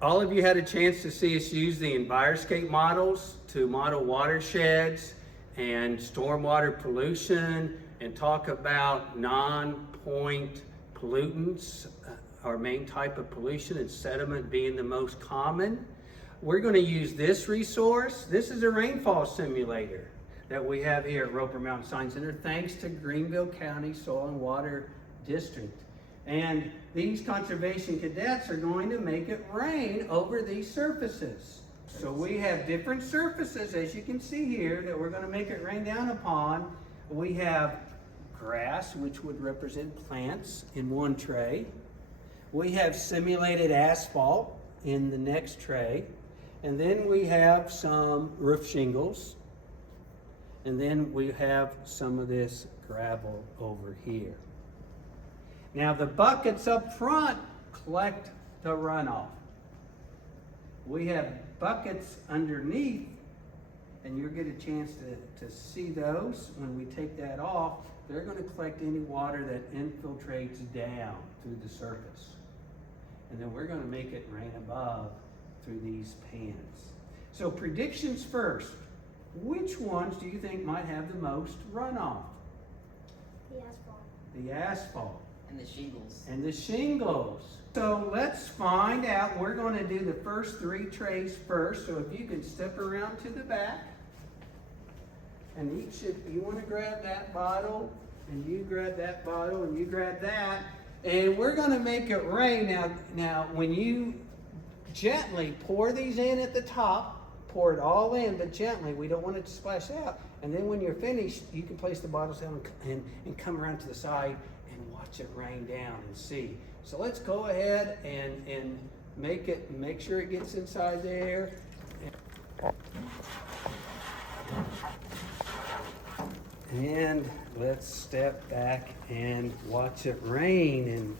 All of you had a chance to see us use the EnviroScape models to model watersheds and stormwater pollution and talk about non-point pollutants, our main type of pollution, and sediment being the most common. We're going to use this resource. This is a rainfall simulator that we have here at Roper Mountain Science Center, thanks to Greenville County Soil and Water District. And these conservation cadets are going to make it rain over these surfaces. So we have different surfaces, as you can see here, that we're going to make it rain down upon. We have grass, which would represent plants, in one tray. We have simulated asphalt in the next tray. And then we have some roof shingles. And then we have some of this gravel over here. Now the buckets up front collect the runoff. We have buckets underneath, and you'll get a chance to see those when we take that off. They're going to collect any water that infiltrates down through the surface. And then we're going to make it rain above through these pans. So predictions first. Which ones do you think might have the most runoff? The asphalt. The asphalt. And the shingles. And the shingles. So let's find out. We're going to do the first three trays first. So if you can step around to the back. And each of you want to grab that bottle. And you grab that bottle. And you grab that. And we're going to make it rain. Now when you gently pour these in at the top, pour it all in, but gently. We don't want it to splash out. And then when you're finished, you can place the bottles down and come around to the side and watch it rain down and see. So let's go ahead and make sure it gets inside there. And let's step back and watch it rain, and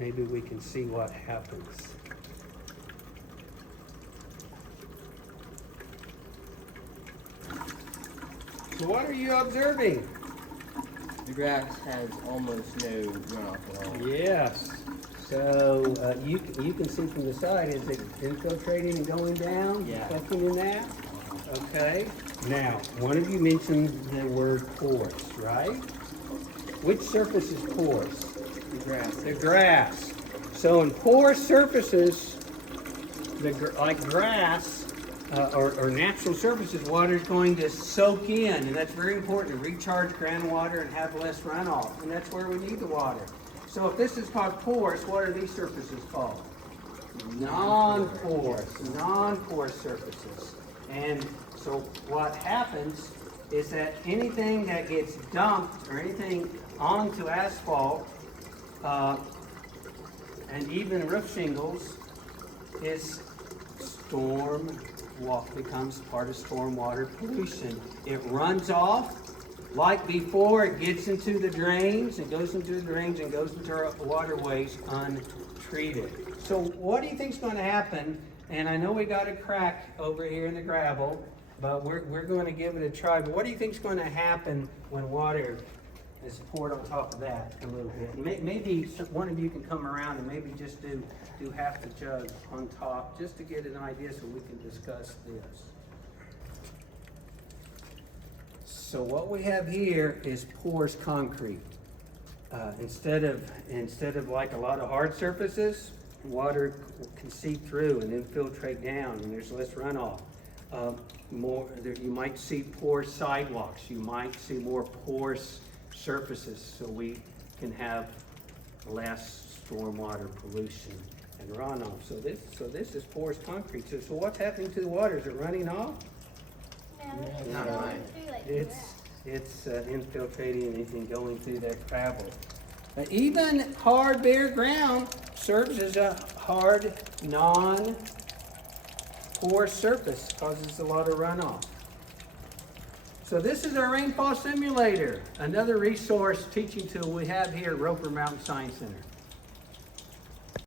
maybe we can see what happens. So what are you observing? The grass has almost no runoff at all. Yes. So you can see from the side, is it infiltrating and going down? Yeah. Reflecting in that? Okay. Now, one of you mentioned the word porous, right? Which surface is porous? The grass. The grass. So in porous surfaces, like grass, or natural surfaces, water is going to soak in, and that's very important to recharge groundwater and have less runoff, and that's where we need the water. So if this is called porous, what are these surfaces called? Non-porous surfaces. And so what happens is that anything that gets dumped or anything onto asphalt, and even roof shingles, is becomes part of stormwater pollution. It runs off like before. It gets into the drains. It goes into the drains and goes into our waterways untreated. So what do you think is going to happen? And I know we got a crack over here in the gravel, but we're going to give it a try. But what do you think is going to happen when water is poured on top of that a little bit? Maybe one of you can come around and maybe just do half the jug on top, just to get an idea so we can discuss this. So what we have here is porous concrete. Instead of like a lot of hard surfaces, water can seep through and infiltrate down, and there's less runoff. You might see porous sidewalks. You might see more porous surfaces, so we can have less stormwater pollution and runoff. So this is porous concrete. So what's happening to the water? Is it running off? No, Not mine. It's infiltrating and going through that gravel. Even hard bare ground serves as a hard, non-porous surface, causes a lot of runoff. So this is our rainfall simulator, another resource teaching tool we have here at Roper Mountain Science Center.